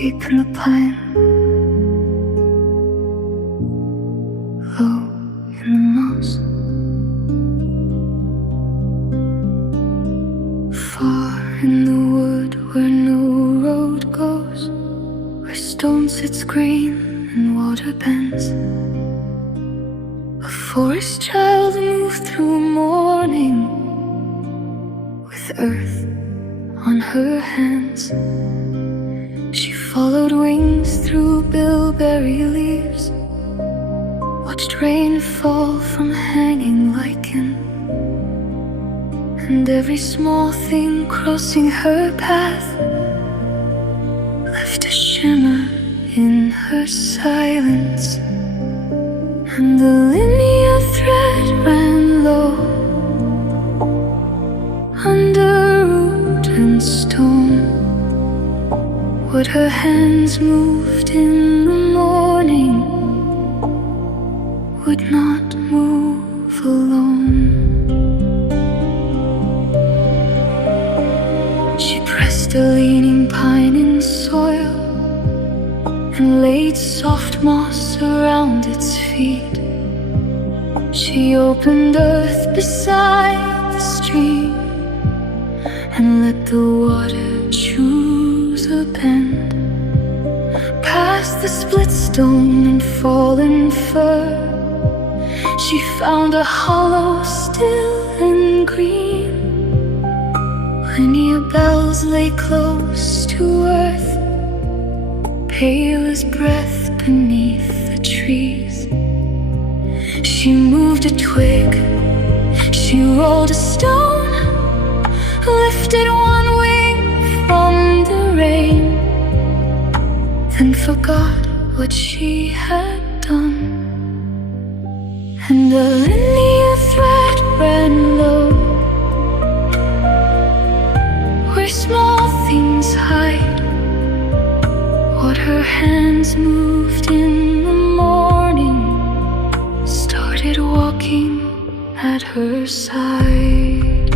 deep in the pine, low in the moss, far in the wood where no road goes, where stone sits green and water bends. A forest child moved through morning with earth on her hands. She followed wings through bilberry leaves, watched rain fall from hanging lichen, and every small thing crossing her path left a shimmer in her silence. And the Linnea Thread ran low under root and stone. What her hands moved in the morning would not move alone. She pressed a leaning pine in soil and laid soft moss around its feet. She opened earth beside the stream and let the water choose a bend. Past the split stone and fallen fir, she found a hollow still and green. Linnea bells lay close to earth, pale as breath beneath the trees. She moved a twig, she rolled a stone, lifted one wing from the rain, then forgot what she had done. And the Linnea Thread ran low where small things hide. What her hands moved in the morning started walking at her side.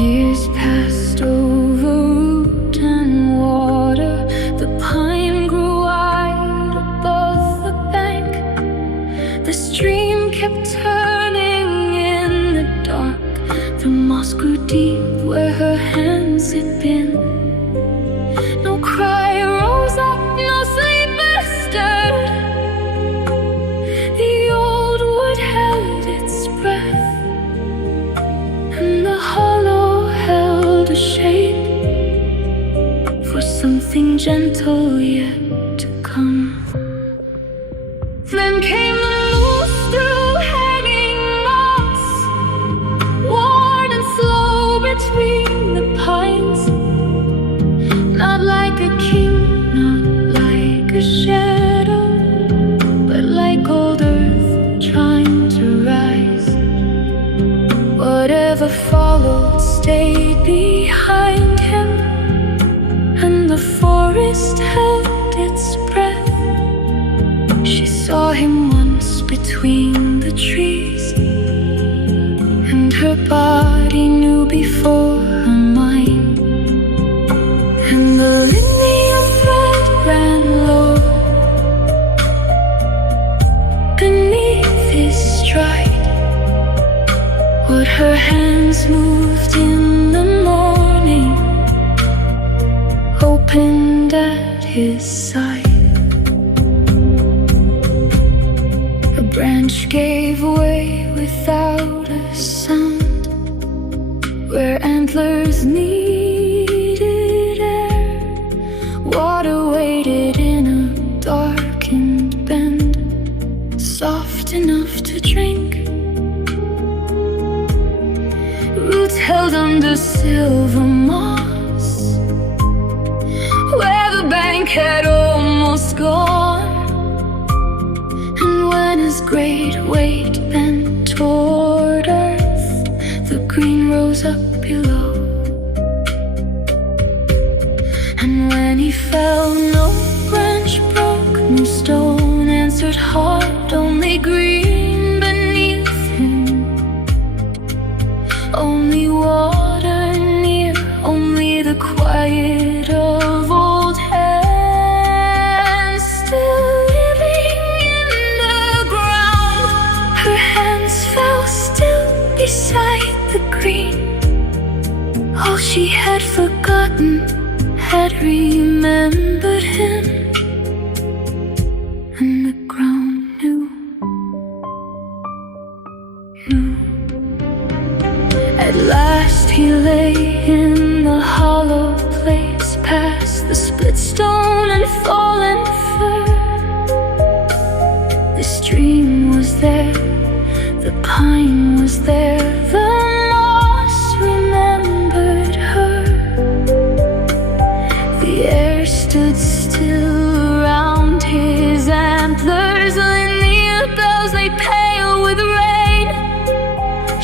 Years passed over root and water. The pine grew wide above the bank. The stream kept turning in the dark. The moss grew deep where her hands had been. No cry rose up, no sleeper stirred. The old wood held its breath, and the hollow held a shape for something gentle yet to come. Then came the moose through hanging moss, worn and slow between the pines. Not like a king, not like a shadow, but like old earth trying to rise. Whatever followed stayed behind him, and the forest held its breath. She saw him once between the trees, and her body knew before her mind. And the Linnea Thread ran low beneath his stride. What her hands moved in the morning opened at his side. A branch gave way without a sound where antlers needed air. Water waited in a darkened bend, soft enough to drink. Roots held under silver moss where the bank had almost gone. And when his great weight bent toward earth, the green rose up below. And when he fell, no branch broke, no stone answered hard, only green beneath him, only water near, only the sight of old hands still living in the ground. Her hands fell still beside the green. All she had forgotten had remembered him, and the ground knew. At last he lay in the hollow place, past the split stone and fallen fir. The stream was there, the pine was there, the moss remembered her. The air stood still around his antlers, Linnea bells lay pale with rain.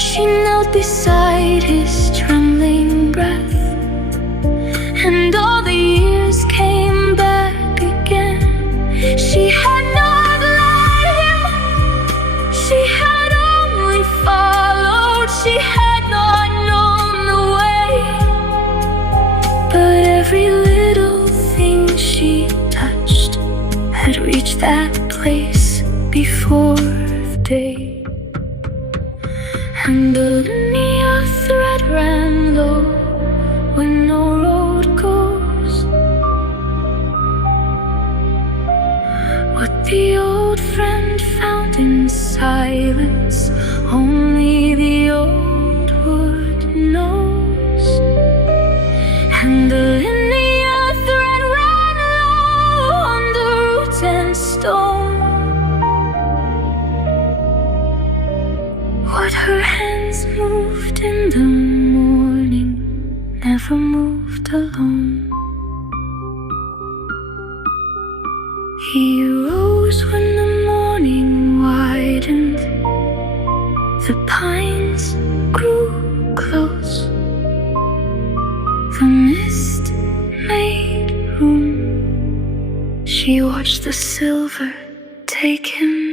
She knelt beside his trembling breath, and all the years came back again. She had not led him, she had only followed, she had not known the way. But every little thing she touched had reached that place before day. And the Linnea thread ran low when no road goes. What the old friend found in silence, only the old wood knows. And the Linnea thread ran low on the roots and stone. What her hands moved in the morning never moved alone. He rose when the morning widened, the pines grew close, the mist made room. She watched the silver take him